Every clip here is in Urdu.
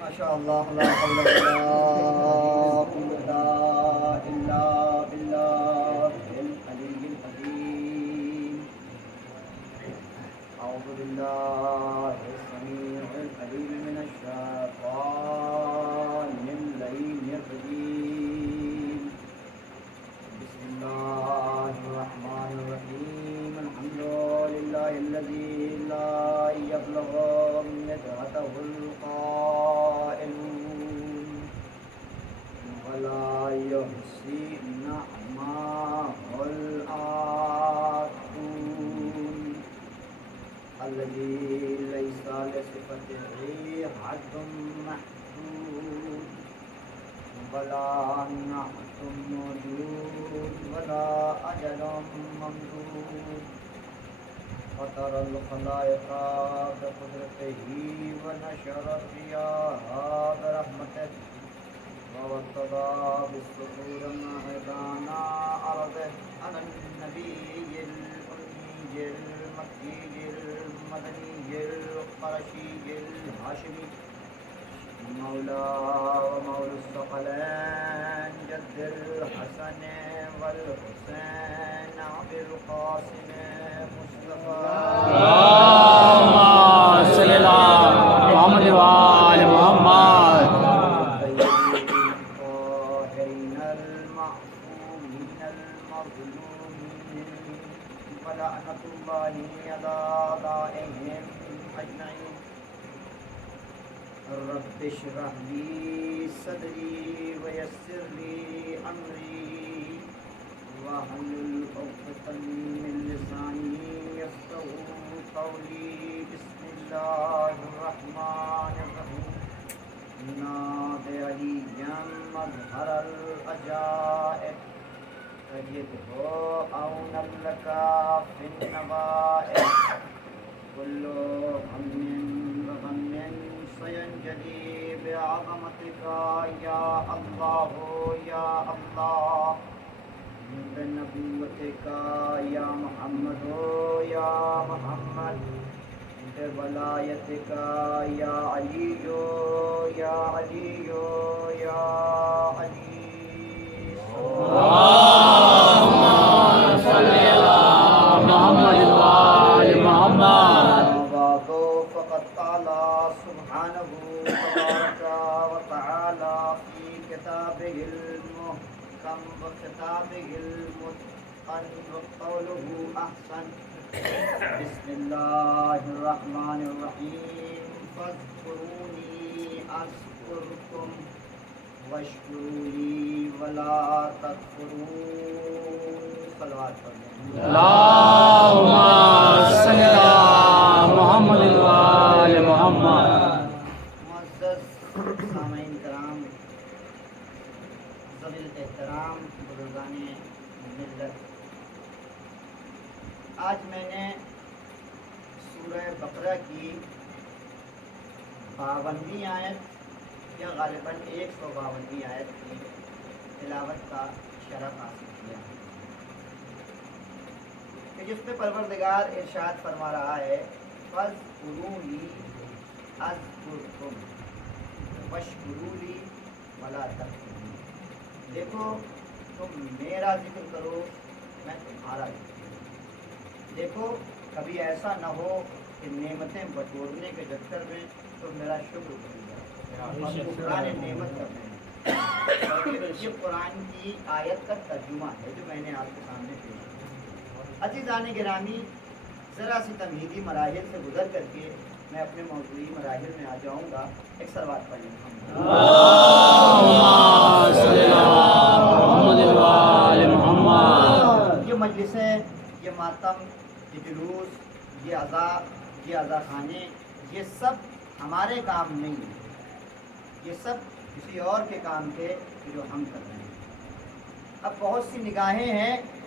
ماشاء اللہ لا حول ولا قوة الا باللہ العلی العظیم اعوذ باللہ السمیع العلیم من الشیطان اللعین الرجیم بسم اللہ الرحمن الرحیم الحمد للہ الذی لا یبلغ مدحتہ القائلون ولا يحصي نعمه العاقون الذي ليس لصفته حد محدود ولا نعت موجود ولا أجل ممدود وترى الخلائق بقدرته ونشر فيها برحمته ووطدا بالسحور معدان أرضه على النبي الأمي المكي المدني القرشي الهاشمي مولى ومولى الثقلين جد الحسن والحسين أبي القاسم مصطفى اللهم صل على محمد وآل محمد الطاهرين المعصومين المظلومين ولعنة الله على أعدائهم أجمعين رب اشرح لي صدري ويسر لي أمري واحلل عقدة من لساني يفقهوا قولي بسم الله الرحمن الرحيم ناد عليا مظهر العجائب تجده عونا لك في النوائب كل هم وغم سينجلي بعظمتك يا الله يا الله بنبوتك يا محمد يا محمد بولایتک یا علی یا علی یا علی اللهم صل على محمد وآل محمد بعد فقد قال سبحانه تبارك وتعالى في كتابه المحكم وكتابه المتقن وقوله أحسن بسم الله الرحمن الرحيم فاذكروني أذكركم واشكروا لي ولا تكفرون صلوات اللهم صل على محمد وآل محمد معزز سامعین کرام ذوی الاحترام بزرگان ملت، آج میں نے سورہ بقرہ کی 52ویں آیت یا غالباً 152ویں آیت کی تلاوت کا شرف حاصل کیا کہ جس میں پروردگار ارشاد فرما رہا ہے فَاذْكُرُونِي أَذْكُرْكُمْ وَاشْكُرُوا لِي وَلَا تَكْفُرُونِ، دیکھو تم میرا ذکر کرو میں تمہارا ذکر کروں، دیکھو کبھی ایسا نہ ہو کہ نعمتیں بٹورنے کے چکر میں تو میرا شکر بھول جائے اور قرآن نعمت کر دیں۔ یہ قرآن کی آیت کا ترجمہ ہے جو میں نے آپ کے سامنے پیش کیا۔ عزیزان گرامی، ذرا سی تمہیدی مراحل سے گزر کر کے میں اپنے موضوعی مراحل میں آ جاؤں گا۔ ایک سلوات پڑھ لیں۔ اللهم صل على محمد وآل محمد۔ یہ مجلسیں، یہ ماتم، یہ جلوس، یہ عزا، یہ عزاخانے، یہ سب ہمارے کام نہیں ہیں، یہ سب کسی اور کے کام تھے جو ہم کر رہے ہیں۔ اب بہت سی نگاہیں ہیں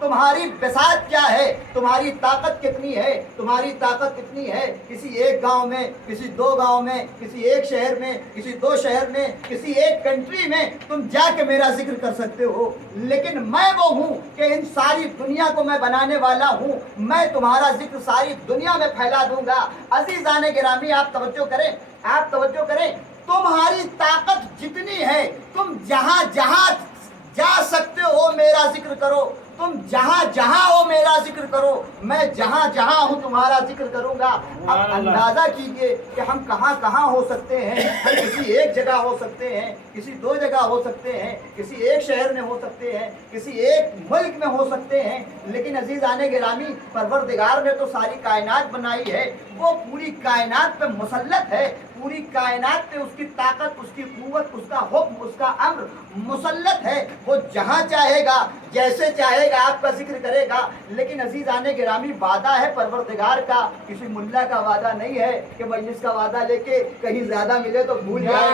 تمہاری بساط کیا ہے، تمہاری طاقت کتنی ہے، تمہاری طاقت کتنی ہے. کسی ایک گاؤں میں، کسی دو گاؤں میں، کسی ایک شہر میں، کسی دو شہر میں، کسی ایک کنٹری میں تم جا کے میرا ذکر کر سکتے ہو. لیکن میں وہ ہوں کہ ان ساری دنیا کو میں بنانے والا ہوں. میں تمہارا ذکر ساری دنیا میں پھیلا دوں گا. عزیزان گرامی آپ توجہ کریں، آپ توجہ کریں. تمہاری طاقت جتنی ہے تم جہاں جہاں جا سکتے ہو میرا ذکر کرو. تم جہاں جہاں ہو میرا ذکر کرو. میں جہاں جہاں ہوں تمہارا ذکر کروں گا. اب اندازہ کیجئے کہ ہم کہاں کہاں ہو سکتے ہیں. ہم کسی ایک جگہ ہو سکتے ہیں، کسی دو جگہ ہو سکتے ہیں، کسی ایک شہر میں ہو سکتے ہیں، کسی ایک ملک میں ہو سکتے ہیں. لیکن عزیزان گرامی پروردگار نے تو ساری کائنات بنائی ہے. وہ پوری کائنات پہ مسلط ہے. پوری کائنات پہ اس کی طاقت، اس کی قوت، اس کا حکم، اس کا امر مسلط ہے. وہ جہاں چاہے گا، جیسے چاہے گا آپ کا ذکر کرے گا. لیکن عزیزان گرامی وعدہ ہے پروردگار کا، کسی ملا کا وعدہ نہیں ہے کہ مجلس کا وعدہ لے کے کہیں زیادہ ملے تو بھول جائے.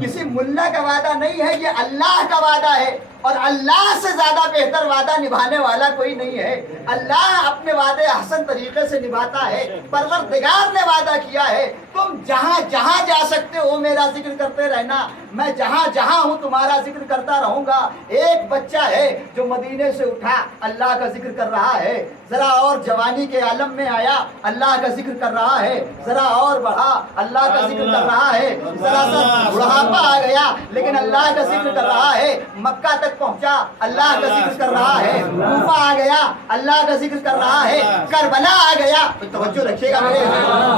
کسی ملا کا وعدہ نہیں ہے، یہ اللہ کا وعدہ ہے. اور اللہ سے زیادہ بہتر وعدہ نبھانے والا کوئی نہیں ہے. اللہ اپنے وعدے احسن طریقے سے نبھاتا ہے. پروردگار نے وعدہ کیا ہے تم جہاں جہاں جا سکتے ہو میرا ذکر کرتے رہنا. میں جہاں جہاں ہوں تمہارا ذکر کرتا رہوں گا. ایک بچہ ہے جو مدینے سے اٹھا اللہ کا ذکر کر رہا ہے. ذرا اور جوانی کے عالم میں آیا اللہ کا ذکر کر رہا ہے. ذرا اور بڑھا اللہ کا ذکر کر رہا ہے. ذرا سا بڑھاپا آ گیا لیکن اللہ کا ذکر کر رہا ہے. مکہ تک پہنچا اللہ کا ذکر کر رہا ہے. کوفہ آ گیا اللہ کا ذکر کر رہا ہے. کربلا آ گیا، توجہ رکھیے گا میرے،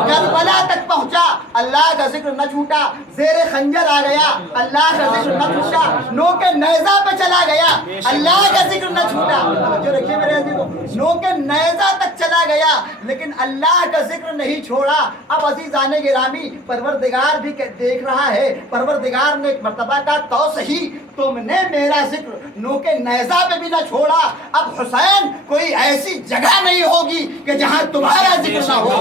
کربلا تک پہنچا اللہ کا ذکر نہ چھوٹا. زیر خنجر آ گیا اللہ کا ذکر نہ چھوٹا. نوک نیزہ پہ چلا گیا اللہ کا ذکر نہ چھوٹا. توجہ رکھیے میرے عزیزو، نوک نیزہ تک چلا گیا لیکن اللہ کا ذکر نہیں چھوڑا. اب عزیزان گرامی پروردگار بھی دیکھ رہا ہے. پروردگار نے ایک مرتبہ کہا تو صحیح تم نے میرا ذکر نوک نیزہ پہ بھی نہ چھوڑا. اب حسین کوئی ایسی جگہ نہیں ہوگی کہ جہاں تمہارا ذکر نہ ہو.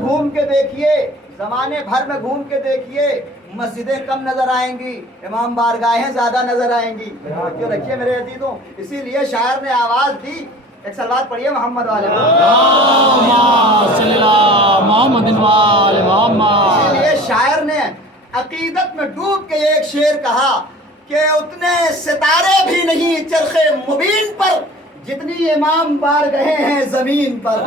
گھوم کے دیکھیے، زمانے بھر میں گھوم کے دیکھیے، مسجدیں کم نظر آئیں گی، امام بارگاہیں زیادہ نظر آئیں گی. جو رکھیے میرے عزیزوں، اسی لیے شاعر نے آواز دی. ایک سلوات پڑھیے محمد والے محمد. اسی لیے شاعر نے عقیدت میں ڈوب کے ایک شعر کہا کہ اتنے ستارے بھی نہیں چرخ مبین پر جتنی امام بار گئے ہیں زمین پر.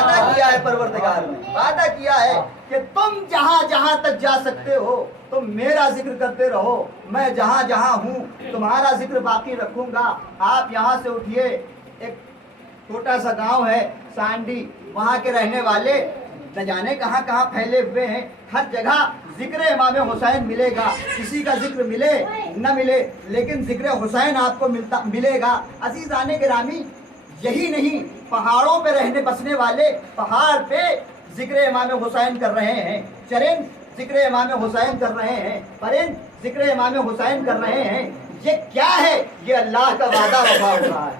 وعدہ کیا ہے پروردگار نے، وعدہ کیا ہے کہ تم جہاں جہاں تک جا سکتے ہو تم میرا ذکر کرتے رہو. میں جہاں جہاں ہوں تمہارا ذکر باقی رکھوں گا. آپ یہاں سے اٹھیے، ایک چھوٹا سا گاؤں ہے سانڈی، وہاں کے رہنے والے نہ جانے کہاں کہاں پھیلے ہوئے ہیں. ہر جگہ ذکر امام حسین ملے گا. کسی کا ذکر ملے نہ ملے لیکن ذکر حسین آپ کو ملے گا. عزیزان گرامی یہی نہیں، پہاڑوں پہ رہنے بسنے والے پہاڑ پہ ذکر امام حسین کر رہے ہیں. چرند ذکر امام حسین کر رہے ہیں، پرند ذکر امام حسین کر رہے ہیں. یہ کیا ہے؟ یہ اللہ کا وعدہ وفا ہو رہا ہے.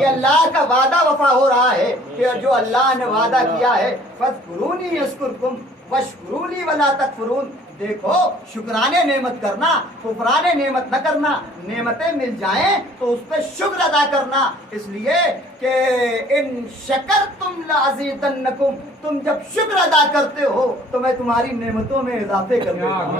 یہ اللہ کا وعدہ وفا ہو رہا ہے کہ جو اللہ نے وعدہ کیا ہے فاذکرونی اذکرکم واشکروا لی ولا تکفرون. دیکھو شکرانے نعمت کرنا، کفرانے نعمت نہ کرنا. نعمتیں مل جائیں تو اس پہ شکر ادا کرنا. اس لیے کہ ان شکرتم لازیدنکم، تم جب شکر ادا کرتے ہو تو میں تمہاری نعمتوں میں اضافے کر دیتا ہوں.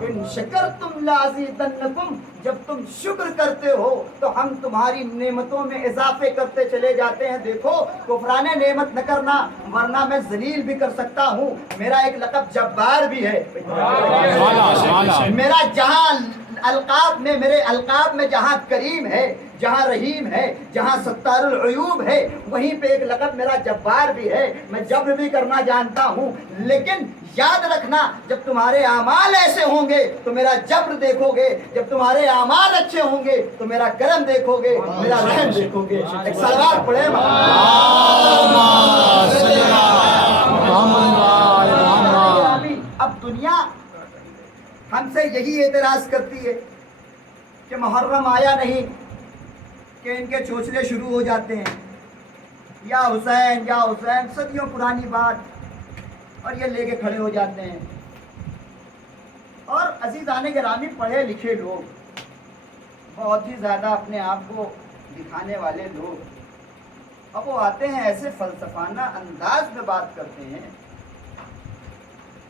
ان شکرتم لازیدنکم، جب تم شکر کرتے ہو تو ہم تمہاری نعمتوں میں اضافے کرتے چلے جاتے ہیں. دیکھو کفرانے نعمت نہ کرنا ورنہ میں ذلیل بھی کر سکتا ہوں. میرا ایک لقب جبار بھی ہے. میرا جہاں القاب میں، میرے القاب میں جہاں کریم ہے، جہاں رحیم ہے، جہاں ستار العیوب ہے، وہیں پہ ایک لقب میرا جبار بھی ہے. میں جبر بھی کرنا جانتا ہوں، لیکن یاد رکھنا جب تمہارے اعمال ایسے ہوں گے تو میرا جبر دیکھو گے، جب تمہارے اعمال اچھے ہوں گے تو میرا کرم دیکھو گے، میرا رحم دیکھو گے. ایک صلوات پڑھیں. اب دنیا ہم سے یہی اعتراض کرتی ہے کہ محرم آیا نہیں کہ ان کے چوچلے شروع ہو جاتے ہیں، یا حسین یا حسین، صدیوں پرانی بات، اور یہ لے کے کھڑے ہو جاتے ہیں. اور عزیزان گرامی، پڑھے لکھے لوگ، بہت ہی زیادہ اپنے آپ کو دکھانے والے لوگ، اب وہ آتے ہیں ایسے فلسفانہ انداز میں بات کرتے ہیں،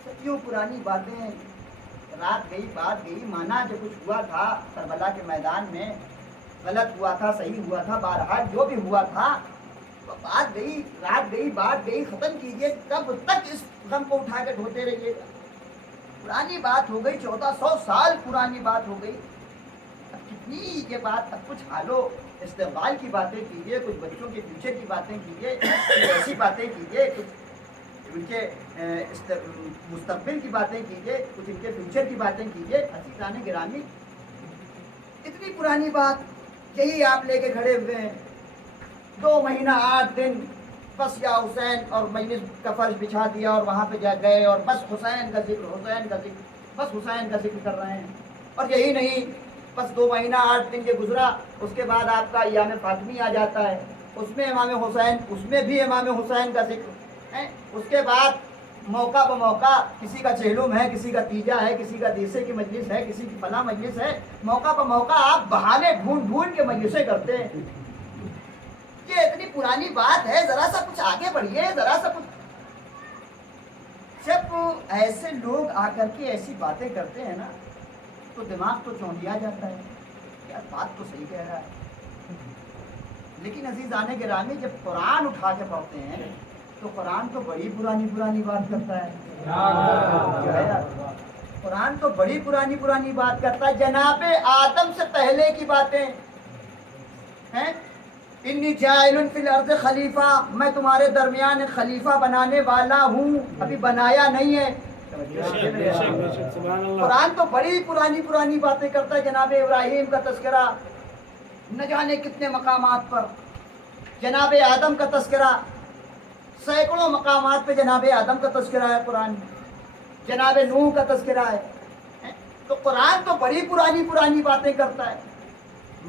صدیوں پرانی باتیں، رات گئی بات گئی، مانا جو کچھ ہوا تھا کربلا کے میدان میں، غلط ہوا تھا صحیح ہوا تھا، بہرحال جو بھی ہوا تھا، بات گئی رات گئی بات گئی، ختم کیجئے. کب تک اس غم کو اٹھا کے ڈھوتے رہیے گا؟ پرانی بات ہو گئی، 1400 سال پرانی بات ہو گئی. اب کتنی یہ بات، اب کچھ حالو استقبال کی باتیں کیجئے، کچھ بچوں کے فیوچر کی باتیں کیجئے، کچھ ایسی باتیں کیجئے، کچھ ان کے مستقبل کی باتیں کیجئے، کچھ ان کے فیوچر کی باتیں کیجئے. عزیزان گرامی، اتنی پرانی بات یہی آپ لے کے کھڑے ہوئے ہیں. 2 مہینہ 8 دن بس یا حسین، اور مجلس کا فرش بچھا دیا اور وہاں پہ جا گئے اور بس حسین کا ذکر، حسین کا ذکر، بس حسین کا ذکر کر رہے ہیں. اور یہی نہیں، بس 2 مہینہ 8 دن کے گزرا، اس کے بعد آپ کا ایام فاطمی آ جاتا ہے، اس میں امام حسین، اس میں بھی امام حسین کا ذکر ہے. اس کے بعد موقع بموقع کسی کا چہلم ہے، کسی کا تیجا ہے، کسی کا دیسے کی مجلس ہے، کسی کی فلاں مجلس ہے، موقع بموقع آپ بہانے ڈھونڈ ڈھونڈ کے مجلسیں کرتے ہیں. یہ اتنی پرانی بات ہے، ذرا سا کچھ آگے بڑھیے، ذرا سا کچھ. جب ایسے لوگ آ کر کے ایسی باتیں کرتے ہیں نا تو دماغ تو چونٹیا جاتا ہے، یار بات تو صحیح کہہ رہا ہے. لیکن عزیزان گرامی، جب قرآن اٹھا کے پڑھتے ہیں تو قرآن تو بڑی پرانی بات کرتا ہے. قرآن تو بڑی پرانی بات کرتا ہے. جناب آدم سے پہلے کی باتیں ہیں. انی جاعل فی الارض خلیفہ، میں تمہارے درمیان ایک خلیفہ بنانے والا ہوں، ابھی بنایا نہیں ہے. قرآن تو بڑی پرانی باتیں کرتا ہے. جناب ابراہیم کا تذکرہ نہ جانے کتنے مقامات پر، جناب آدم کا تذکرہ سینکڑوں مقامات پہ، جناب آدم کا تذکرہ ہے قرآن میں، جناب نوح کا تذکرہ ہے. تو قرآن تو بڑی پرانی باتیں کرتا ہے.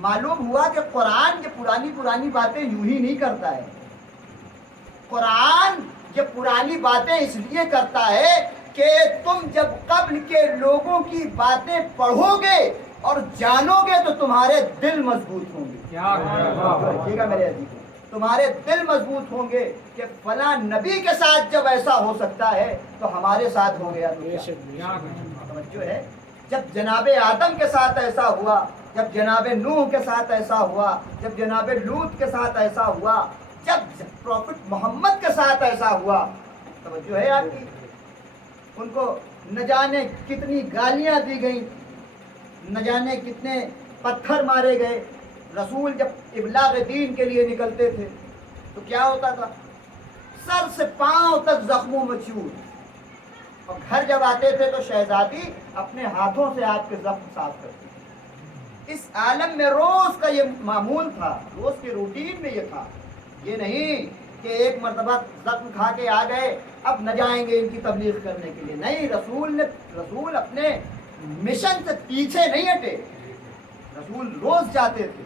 معلوم ہوا کہ قرآن یہ پرانی باتیں یوں ہی نہیں کرتا ہے. قرآن یہ پرانی باتیں اس لیے کرتا ہے کہ تم جب قبل کے لوگوں کی باتیں پڑھو گے اور جانو گے تو تمہارے دل مضبوط ہوں گے. ٹھیک ہے میرے عزیز، تمہارے دل مضبوط ہوں گے کہ فلاں نبی کے ساتھ جب ایسا ہو سکتا ہے تو ہمارے ساتھ ہو گیا. توجہ ہے، جب جناب آدم کے ساتھ ایسا ہوا، جب جناب نوح کے ساتھ ایسا ہوا، جب جناب لوط کے ساتھ ایسا ہوا، جب پروفٹ محمد کے ساتھ ایسا ہوا، توجہ ہے آپ کی، ان کو نہ جانے کتنی گالیاں دی گئیں، نہ جانے کتنے پتھر مارے گئے. رسول جب ابلاغ دین کے لیے نکلتے تھے تو کیا ہوتا تھا؟ سر سے پاؤں تک زخموں میں چور. اور گھر جب آتے تھے تو شہزادی اپنے ہاتھوں سے آپ کے زخم صاف کرتی تھی. اس عالم میں روز کا یہ معمول تھا، روز کے روٹین میں یہ تھا. یہ نہیں کہ ایک مرتبہ زخم کھا کے آ گئے اب نہ جائیں گے ان کی تبلیغ کرنے کے لیے. نہیں، رسول اپنے مشن سے پیچھے نہیں ہٹے، رسول روز جاتے تھے.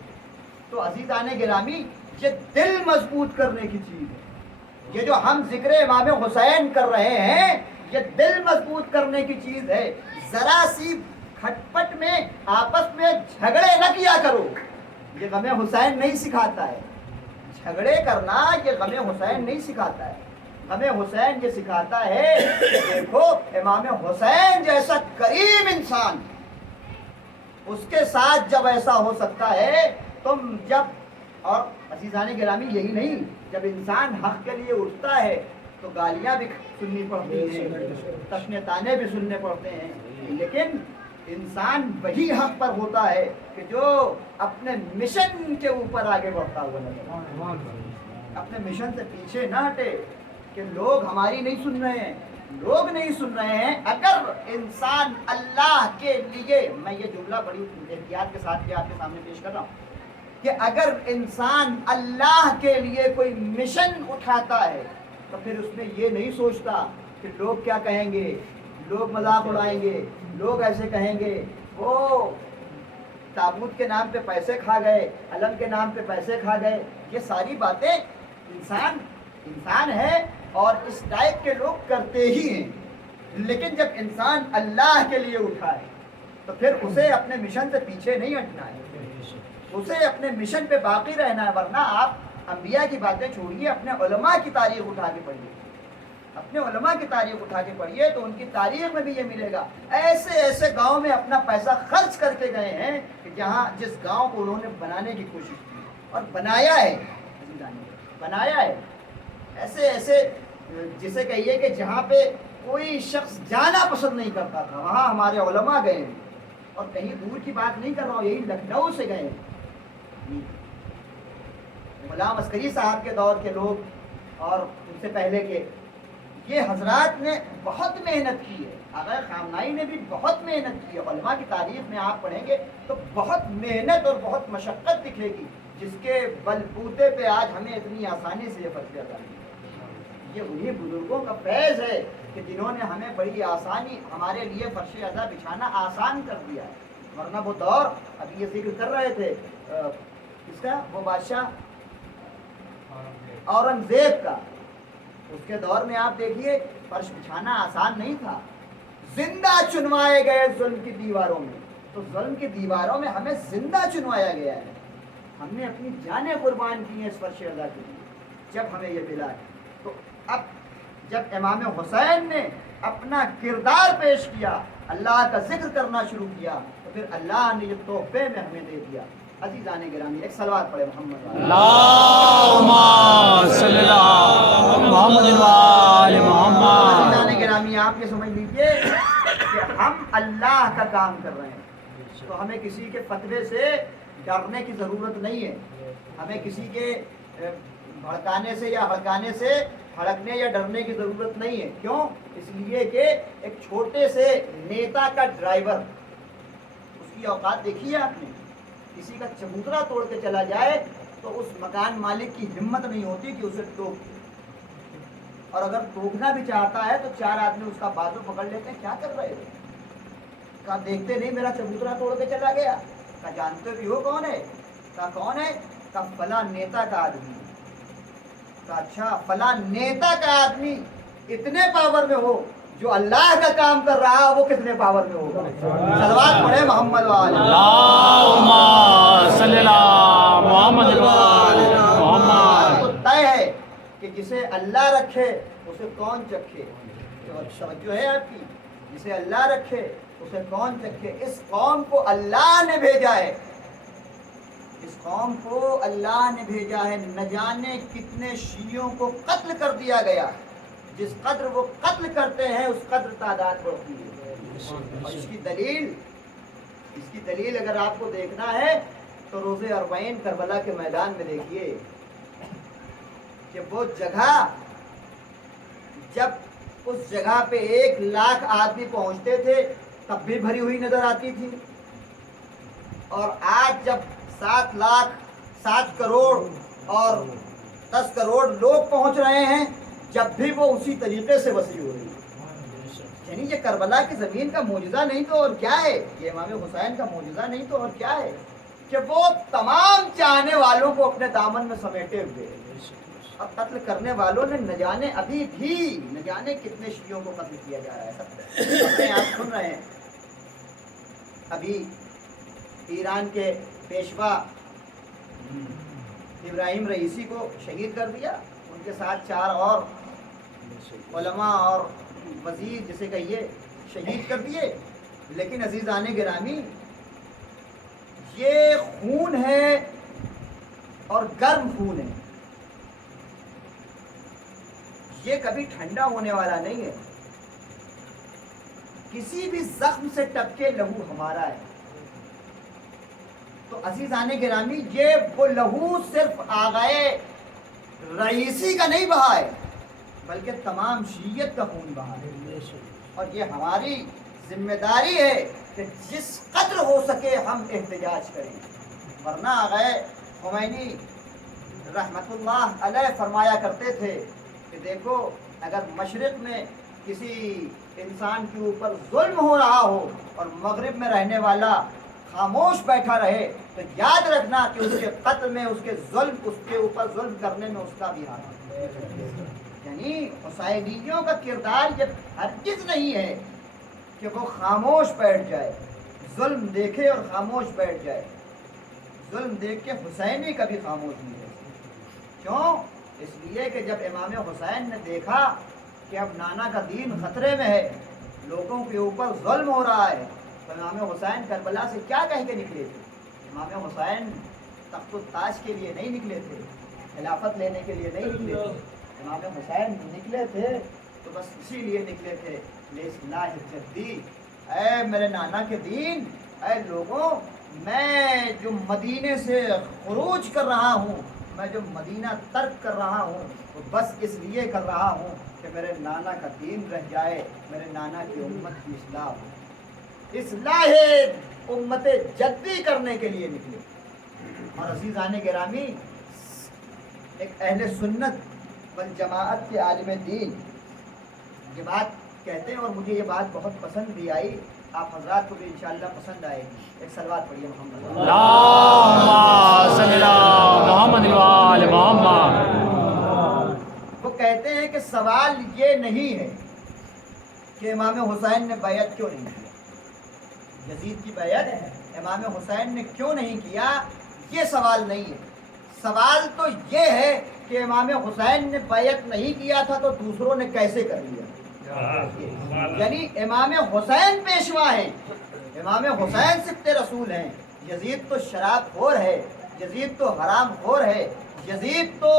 تو عزیزان گرامی، یہ دل مضبوط کرنے کی چیز ہے. یہ جو ہم ذکر امام حسین کر رہے ہیں یہ دل مضبوط کرنے کی چیز ہے. ذرا سی کھٹپٹ میں آپس میں جھگڑے نہ کیا کرو، یہ غم حسین نہیں سکھاتا ہے. جھگڑے کرنا یہ غم حسین نہیں سکھاتا ہے. غم حسین یہ سکھاتا ہے کہ دیکھو امام حسین جیسا کریم انسان، اس کے ساتھ جب ایسا ہو سکتا ہے تم جب. اور عزیزان گرامی، یہی نہیں، جب انسان حق کے لیے اٹھتا ہے تو گالیاں بھی سننی پڑتی ہیں، تشنے تانے بھی سننے پڑتے ہیں، لیکن انسان وہی حق پر ہوتا ہے کہ جو اپنے مشن کے اوپر آگے بڑھتا ہوا نظر آئے، اپنے مشن سے پیچھے نہ ہٹے کہ لوگ ہماری نہیں سن رہے ہیں، لوگ نہیں سن رہے ہیں۔ اگر انسان اللہ کے لیے، میں یہ جملہ بڑی احتیاط کے ساتھ آپ کے سامنے پیش کر رہا ہوں کہ اگر انسان اللہ کے لیے کوئی مشن اٹھاتا ہے تو پھر اس میں یہ نہیں سوچتا کہ لوگ کیا کہیں گے، لوگ مذاق اڑائیں گے، لوگ ایسے کہیں گے، وہ تابوت کے نام پہ پیسے کھا گئے، علم کے نام پہ پیسے کھا گئے۔ یہ ساری باتیں انسان ہے اور اس ٹائپ کے لوگ کرتے ہی ہیں، لیکن جب انسان اللہ کے لیے اٹھائے تو پھر اسے اپنے مشن سے پیچھے نہیں ہٹنا ہے، اسے اپنے مشن پہ باقی رہنا ہے۔ ورنہ آپ انبیاء کی باتیں چھوڑیے، اپنے علماء کی تاریخ اٹھا کے پڑھیے، اپنے علماء کی تاریخ اٹھا کے پڑھیے تو ان کی تاریخ میں بھی یہ ملے گا، ایسے ایسے گاؤں میں اپنا پیسہ خرچ کر کے گئے ہیں کہ جس گاؤں کو انہوں نے بنانے کی کوشش کی اور بنایا ہے، بنایا ہے، ایسے ایسے جسے کہیے کہ جہاں پہ کوئی شخص جانا پسند نہیں کرتا تھا وہاں ہمارے علماء گئے ہیں، اور کہیں دور کی بات نہیں کر رہا ہوں، یہی لکھنؤ سے گئے ہیں، غلام عسکری صاحب کے دور کے لوگ اور ان سے پہلے کے، یہ حضرات نے بہت محنت کی ہے، آغا خامنائی نے بھی بہت محنت کی ہے۔ علماء کی تاریخ میں آپ پڑھیں گے تو بہت محنت اور بہت مشقت دکھے گی، جس کے بل بوتے پہ آج ہمیں اتنی آسانی سے یہ فرض ادا ہے۔ یہ انہی بزرگوں کا فیض ہے کہ جنہوں نے ہمیں بڑی آسانی، ہمارے لیے فرش ادا بچھانا آسان کر دیا ہے۔ ورنہ وہ دور، ابھی یہ ذکر کر رہے تھے اس کا، وہ بادشاہ اورنگزیب کا، اس کے دور میں آپ دیکھیے فرش بچھانا آسان نہیں تھا، زندہ چنوائے گئے ظلم کی دیواروں میں، تو ظلم کی دیواروں میں ہمیں زندہ چنوایا گیا ہے، ہم نے اپنی جانیں قربان کی ہیں اس فرش ادا کے لیے، جب ہمیں یہ ملا ہے۔ تو اب جب امام حسین نے اپنا کردار پیش کیا، اللہ کا ذکر کرنا شروع کیا، تو پھر اللہ نے یہ تحفے میں ہمیں دے دیا۔ عزیزان گرامی، ایک صلوات پڑھے محمد اللہم صلی اللہ محمد وآل محمد۔ عزیزان گرامی، آپ یہ سمجھ لیجئے کہ ہم اللہ کا کام کر رہے ہیں تو ہمیں کسی کے فتوے سے ڈرنے کی ضرورت نہیں ہے، ہمیں کسی کے بھڑکانے سے یا ہڑکانے سے ہڑکنے یا ڈرنے کی ضرورت نہیں ہے۔ کیوں؟ اس لیے کہ ایک چھوٹے سے نیتا کا ڈرائیور، اس کی اوقات دیکھی ہے آپ نے، کسی کا چبوترا توڑ کے چلا جائے تو اس مکان مالک کی ہمت نہیں ہوتی کہ اسے ٹوک دے، اور اگر ٹوکنا بھی چاہتا ہے تو چار آدمی اس کا بازو پکڑ لیتے ہیں، کیا کر رہے ہو؟ کہا دیکھتے نہیں میرا چبوترا توڑ کے چلا گیا؟ کہا جانتے بھی ہو کون ہے؟ کہا کون ہے؟ کہا فلاں نیتا کا آدمی۔ کہا اچھا، فلاں نیتا کا آدمی اتنے پاور میں ہو، جو اللہ کا کام کر رہا وہ کتنے پاور میں ہوگا؟ صلوات پڑھے محمد والے اللہم صلی اللہ محمد وآل محمد۔ تو طے ہے کہ جسے اللہ رکھے اسے کون چکھے، توجہ ہے آپ کی، جسے اللہ رکھے اسے کون چکھے۔ اس قوم کو اللہ نے بھیجا ہے، اس قوم کو اللہ نے بھیجا ہے، نہ جانے کتنے شیعوں کو قتل کر دیا گیا، جس قدر وہ قتل کرتے ہیں اس قدر تعداد بڑھتی ہے۔ اور اس کی دلیل اگر آپ کو دیکھنا ہے تو روز اربعین کربلا کے میدان میں دیکھیے کہ وہ جگہ، جب اس جگہ پہ 1,00,000 آدمی پہنچتے تھے تب بھی بھری ہوئی نظر آتی تھی، اور آج جب 7 کروڑ اور 10 کروڑ لوگ پہنچ رہے ہیں جب بھی وہ اسی طریقے سے وسیع ہو رہی ہے۔ یعنی یہ کربلا کی زمین کا معجزہ نہیں تو اور کیا ہے، یہ امام حسین کا معجزہ نہیں تو اور کیا ہے کہ وہ تمام چاہنے والوں کو اپنے دامن میں سمیٹے ہوئے، اور قتل کرنے والوں نے نہ جانے ابھی بھی نہ جانے کتنے شیعوں کو قتل کیا جا رہا ہے۔ اپنے آپ سن رہے ہیں، ابھی ایران کے پیشوا ابراہیم رئیسی کو شہید کر دیا، ان کے ساتھ 4 اور علماء اور وزیر جسے کہیے شہید کر دیے۔ لیکن عزیزان گرامی، یہ خون ہے اور گرم خون ہے، یہ کبھی ٹھنڈا ہونے والا نہیں ہے۔ کسی بھی زخم سے ٹپکے لہو ہمارا ہے. تو عزیزان گرامی یہ وہ لہو صرف آغائے رئیسی کا نہیں بہا ہے بلکہ تمام شیعت کا خون بہا ہے. اور یہ ہماری ذمہ داری ہے کہ جس قدر ہو سکے ہم احتجاج کریں. ورنہ آغائے خمینی رحمت اللہ علیہ فرمایا کرتے تھے کہ دیکھو اگر مشرق میں کسی انسان کے اوپر ظلم ہو رہا ہو اور مغرب میں رہنے والا خاموش بیٹھا رہے تو یاد رکھنا کہ اس کے قتل میں اس کے اوپر ظلم کرنے میں اس کا بھی ہاتھ ہے. یعنی حسینیوں کا کردار یہ ہرگز نہیں ہے کہ وہ خاموش بیٹھ جائے, ظلم دیکھے اور خاموش بیٹھ جائے. ظلم دیکھ کے حسینی کبھی خاموش نہیں رہے. کیوں؟ اس لیے کہ جب امام حسین نے دیکھا کہ اب نانا کا دین خطرے میں ہے, لوگوں کے اوپر ظلم ہو رہا ہے, تو امام حسین کربلا سے کیا کہہ کے نکلے تھے؟ امام حسین تخت و تاج کے لیے نہیں نکلے تھے, خلافت لینے کے لیے نہیں نکلے تھے. امام حسین نکلے تھے تو بس اسی لیے نکلے تھے, لِإِصْلَاحِ الدِّينِ, اے میرے نانا کے دین, اے لوگوں میں جو مدینے سے خروج کر رہا ہوں, میں جو مدینہ ترک کر رہا ہوں, وہ بس اس لیے کر رہا ہوں کہ میرے نانا کا دین رہ جائے, میرے نانا کی امت کی اصلاح ہو. اصلاح امت جدی کرنے کے لیے نکلے. اور عزیزان گرامی, ایک اہل سنت والجماعت کے عالم دین یہ بات کہتے ہیں اور مجھے یہ بات بہت پسند بھی آئی, آپ حضرات کو بھی انشاءاللہ پسند آئے گی. ایک صلوات پڑھیے محمد. اللہم صلی اللہ محمد وآل محمد. وہ کہتے ہیں کہ سوال یہ نہیں ہے کہ امام حسین نے بیعت کیوں نہیں کیا, یزید کی بیعت امام حسین نے کیوں نہیں کیا, یہ سوال نہیں ہے. سوال تو یہ ہے کہ امام حسین نے بیعت نہیں کیا تھا تو دوسروں نے کیسے کر لیا. یعنی امام حسین پیشوا ہیں, امام حسین سبط رسول ہیں. یزید تو شراب خور ہے, یزید تو حرام خور ہے, یزید تو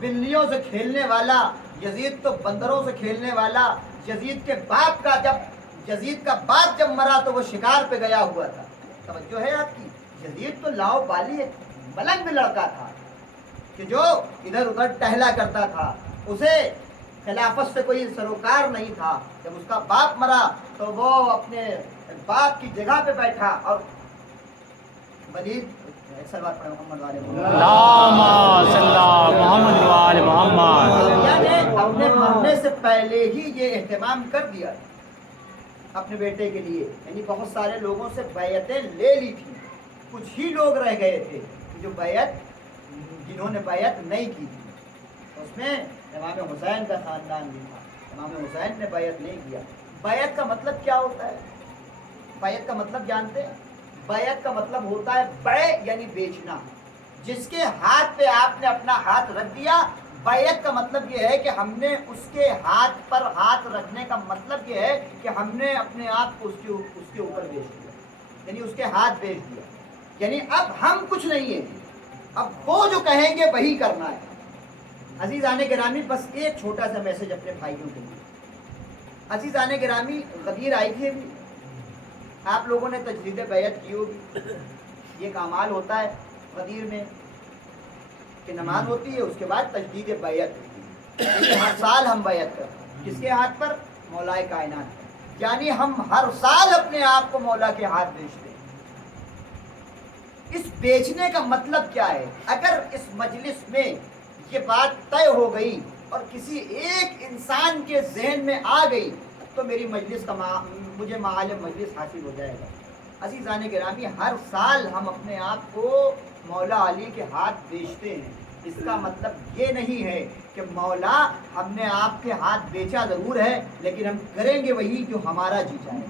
بلیوں سے کھیلنے والا, یزید تو بندروں سے کھیلنے والا. یزید کے باپ کا یزید کا باپ جب مرا تو وہ شکار پہ گیا ہوا تھا. توجہ ہے آپ کی. یزید تو لاؤ بالی ایک ملنگ میں لڑکا تھا کہ جو ادھر ادھر ٹہلا کرتا تھا, اسے خلافت سے کوئی سروکار نہیں تھا. جب اس کا باپ مرا تو وہ اپنے باپ کی جگہ پہ بیٹھا اور ولید محمد والے اللہم صلی اللہ محمد وآل محمد. یعنی اپنے مرنے سے پہلے ہی یہ اہتمام کر دیا اپنے بیٹے کے لیے. یعنی بہت سارے لوگوں سے بیعتیں لے لی تھی, کچھ ہی لوگ رہ گئے تھے جو جنہوں نے بیعت نہیں کی تھی. اس میں امام حسین کا خاندان بھی تھا. امام حسین نے بیعت نہیں کیا. بیعت کا مطلب کیا ہوتا ہے؟ بیعت کا مطلب جانتے ہیں؟ بیعت کا مطلب ہوتا ہے بیع یعنی بیچنا. جس کے ہاتھ پہ آپ نے اپنا ہاتھ رکھ دیا, بیعت کا مطلب یہ ہے کہ ہم نے اس کے ہاتھ پر ہاتھ رکھنے کا مطلب یہ ہے کہ ہم نے اپنے آپ کو اس کے اوپر بیچ دیا, یعنی اس کے ہاتھ بیچ دیا. یعنی اب ہم کچھ نہیں ہیں, اب وہ جو کہیں گے وہی کرنا ہے. عزیزان گرامی, بس ایک چھوٹا سا میسج اپنے بھائیوں کے لیے. عزیزان گرامی, غدیر آئی تھی ابھی, آپ لوگوں نے تجدید بیعت کی ہوگی. یہ ایک اعمال ہوتا ہے غدیر میں کہ نماز ہوتی ہے, اس کے بعد تجدید بیعت ہوتی ہے. ہر سال ہم بیعت کرتے ہیں. کس کے ہاتھ پر؟ مولا کائنات پر. یعنی ہم ہر سال اپنے آپ کو مولا کے ہاتھ بیچتے ہیں. اس بیچنے کا مطلب کیا ہے؟ اگر اس مجلس میں یہ بات طے ہو گئی اور کسی ایک انسان کے ذہن میں آ گئی تو میری مجلس کا مجھے معال مجلس حاصل ہو جائے گا. عزیزان گرامی, ہر سال ہم اپنے آپ کو مولا علی کے ہاتھ بیچتے ہیں. اس کا مطلب یہ نہیں ہے کہ مولا ہم نے آپ کے ہاتھ بیچا ضرور ہے لیکن ہم کریں گے وہی جو ہمارا جی چاہے.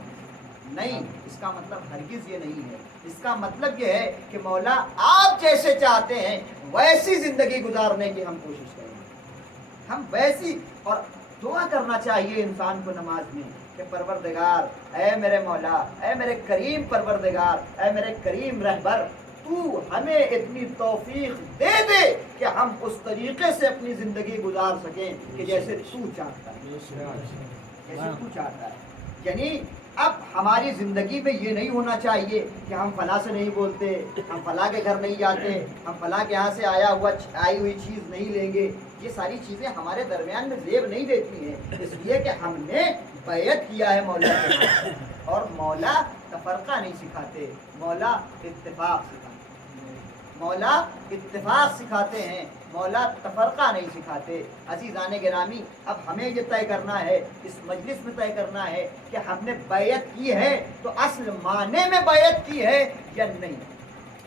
نہیں, اس کا مطلب ہرگز یہ نہیں ہے. اس کا مطلب یہ ہے کہ مولا آپ جیسے چاہتے ہیں ویسی زندگی گزارنے کی ہم کوشش کریں گے. ہم ویسی, اور دعا کرنا چاہیے انسان کو نماز میں کہ پروردگار, اے میرے مولا, اے میرے کریم پروردگار, اے میرے کریم رہبر, تو ہمیں اتنی توفیق دے دے کہ ہم اس طریقے سے اپنی زندگی گزار سکیں کہ جیسے تو چاہتا ہے, جیسے تو چاہتا ہے. یعنی اب ہماری زندگی میں یہ نہیں ہونا چاہیے کہ ہم فلاں سے نہیں بولتے، ہم فلاں کے گھر نہیں جاتے، ہم فلاں کے یہاں سے آئی ہوئی چیز نہیں لیں گے. یہ ساری چیزیں ہمارے درمیان میں زیب نہیں دیتی ہیں، اس لیے کہ ہم نے بیعت کیا ہے مولا کے ساتھ. اور مولا تفرقہ نہیں سکھاتے، مولا اتفاق سکھاتے. مولا اتفاق سکھاتے ہیں، مولا تفرقہ نہیں سکھاتے. عزیزان گرامی، اب ہمیں یہ طے کرنا ہے، اس مجلس میں طے کرنا ہے کہ ہم نے بیعت کی ہے تو اصل معنی میں بیعت کی ہے یا نہیں.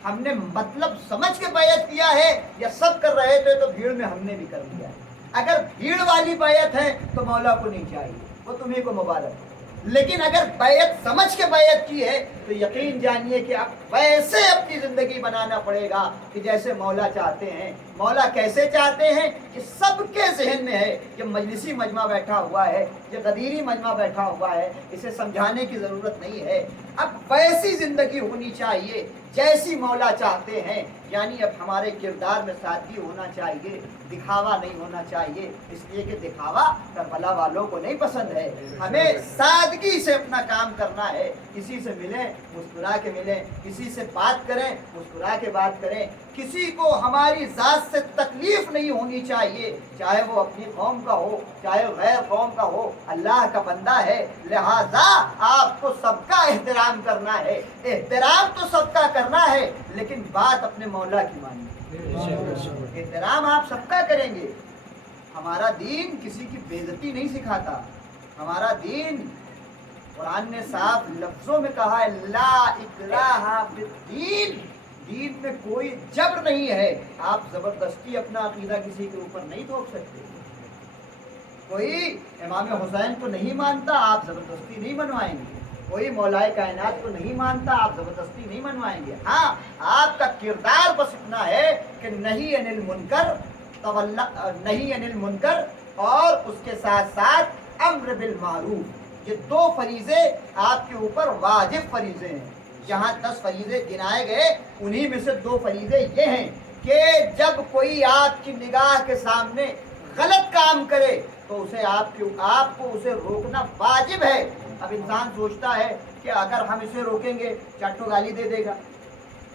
ہم نے مطلب سمجھ کے بیعت کیا ہے یا سب کر رہے تھے تو بھیڑ میں ہم نے بھی کر لیا ہے. اگر بھیڑ والی بیعت ہے تو مولا کو نہیں چاہیے، وہ تمہیں کو مبارک. لیکن اگر بیعت سمجھ کے بیعت کی ہے تو یقین جانیے کہ اب ویسے اپنی زندگی بنانا پڑے گا کہ جیسے مولا چاہتے ہیں. مولا کیسے چاہتے ہیں کہ سب کے ذہن میں ہے کہ مجلسی مجمع بیٹھا ہوا ہے، یہ غدیری مجمع بیٹھا ہوا ہے، اسے سمجھانے کی ضرورت نہیں ہے. اب ویسی زندگی ہونی چاہیے جیسی مولا چاہتے ہیں. یعنی اب ہمارے کردار میں سادگی ہونا چاہیے، دکھاوا نہیں ہونا چاہیے، اس لیے کہ دکھاوا کربلا والوں کو نہیں پسند ہے. ہمیں سادگی سے اپنا کام کرنا ہے. کسی سے ملیں مسکرا کے ملیں، کسی سے بات کریں مسکرا کے بات کریں. کسی کو ہماری ذات سے تکلیف نہیں ہونی چاہیے، چاہے وہ اپنی قوم کا ہو چاہے غیر قوم کا ہو. اللہ کا بندہ ہے، لہذا آپ کو سب کا احترام کرنا ہے. احترام تو سب کا کرنا ہے لیکن بات اپنے مولا کی مانی. احترام آپ سب کا کریں گے. ہمارا دین کسی کی بے عزتی نہیں سکھاتا. ہمارا دین، قرآن نے صاف لفظوں میں کہا ہے لا اکراہ فی الدین، دین میں کوئی جبر نہیں ہے. آپ زبردستی اپنا عقیدہ کسی کے اوپر نہیں تھوپ سکتے. کوئی امام حسین کو نہیں مانتا، آپ زبردستی نہیں منوائیں گے. کوئی مولائے کائنات کو نہیں مانتا، آپ زبردستی نہیں منوائیں گے. ہاں، آپ کا کردار بس اتنا ہے کہ نہیں انل منکر، نہیں انل منکر اور اس کے ساتھ ساتھ امر بالمعروف. یہ دو فریضے آپ کے اوپر واجب فریضے ہیں. جہاں 10 فریضے گنائے گئے انہی میں سے 2 فریضے یہ ہیں کہ جب کوئی آپ کی نگاہ کے سامنے غلط کام کرے تو اسے آپ کو اسے روکنا واجب ہے. اب انسان سوچتا ہے کہ اگر ہم اسے روکیں گے چاٹو گالی دے دے گا،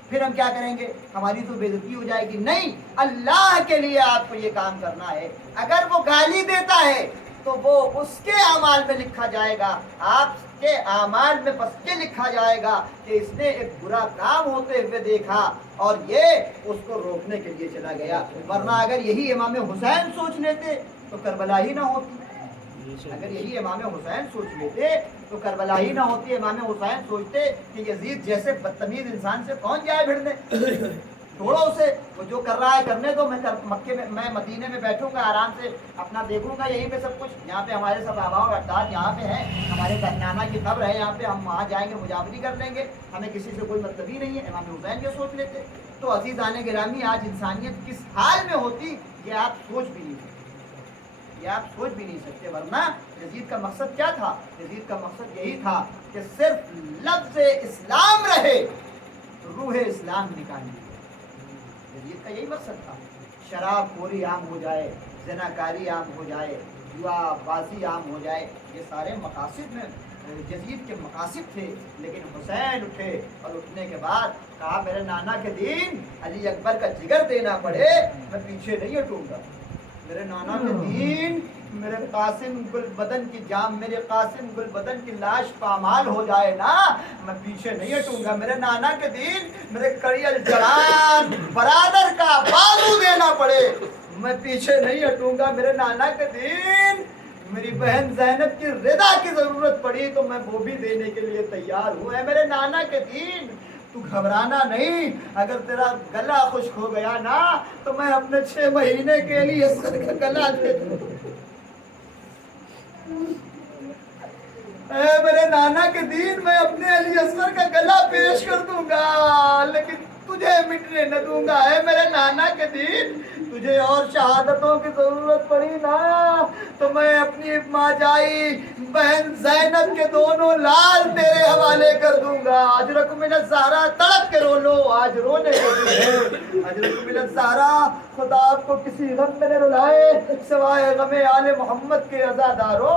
پھر ہم کیا کریں گے، ہماری تو بے عزتی ہو جائے گی. نہیں، اللہ کے لیے آپ کو یہ کام کرنا ہے. اگر وہ گالی دیتا ہے تو وہ اس کے اعمال میں لکھا جائے گا، آپ کے اعمال میں بس یہ لکھا جائے گا کہ اس نے ایک برا کام ہوتے ہوئے دیکھا اور یہ اس کو روکنے کے لیے چلا گیا. ورنہ اگر یہی امام حسین سوچ لیتے تو کربلا ہی نہ ہوتی. اگر یہی امام حسین سوچ لیتے تو کربلا ہی نہ ہوتی. امام حسین سوچتے کہ یزید جیسے بدتمیز انسان سے کون جائے بھیڑنے، چھوڑو اسے، وہ جو کر رہا ہے کرنے دو. میں مدینے میں بیٹھوں گا آرام سے اپنا دیکھوں گا یہیں پہ سب کچھ. یہاں پہ ہمارے سب آبا و اجداد یہاں پہ ہیں، ہمارے نانا کی قبر ہے یہاں پہ، ہم وہاں جائیں گے مجاوری کر لیں گے، ہمیں کسی سے کوئی مطلب ہی نہیں ہے. امام حسین یہ سوچ لیتے تو عزیزان گرامی آج انسانیت کس حال میں ہوتی یہ آپ سوچ بھی نہیں سکتے. یہ آپ سوچ بھی نہیں سکتے. ورنہ یزید کا مقصد کیا تھا؟ یزید کا مقصد یہی تھا کہ صرف لفظ اسلام رہے، روح اسلام نکالنی. یزید کا یہی مقصد تھا. شراب خوری عام ہو جائے، زناکاری عام ہو جائے، جوا بازی عام ہو جائے، یہ سارے مقاصد میں یزید کے مقاصد تھے. لیکن حسین اٹھے اور اٹھنے کے بعد کہا میرے نانا کے دین علی اکبر کا جگر دینا پڑے میں پیچھے نہیں ہٹوں گا. میرے نانا کے دین میرے قاسم گل بدن کی جام، میرے قاسم گل بدن کی لاش پامال ہو جائے نا میں پیچھے نہیں ہٹوں گا. میرے نانا کے دین میرے کڑیل جڑان برادر کا بازو دینا پڑے میں پیچھے نہیں ہٹوں گا. میرے نانا کے دین میری بہن زینب کی رضا کی ضرورت پڑی تو میں وہ بھی دینے کے لیے تیار ہوں. ہے میرے نانا کے دین، تو گھبرانا نہیں. اگر تیرا گلا خشک ہو گیا نا تو میں اپنے 6 مہینے کے لیے اصغر کا گلا دے دوں. اے میرے نانا کے دین میں اپنے علی اصغر کا گلا پیش کر دوں گا لیکن تجھے مٹنے نہ دوں گا. اے میرے نانا کے دین تجھے اور شہادتوں کی ضرورت پڑی نا تو میں اپنی ماں جائی بہن زینب کے دونوں لال تیرے حوالے کر دوں گا. اجرک من الزہرا تڑپ کے رو لو، آج رونے کے دن ہے. اجرک من الزہرا خدا آپ کو کسی غم میں نہ رلائے سوائے غم آل محمد کے عزاداروں.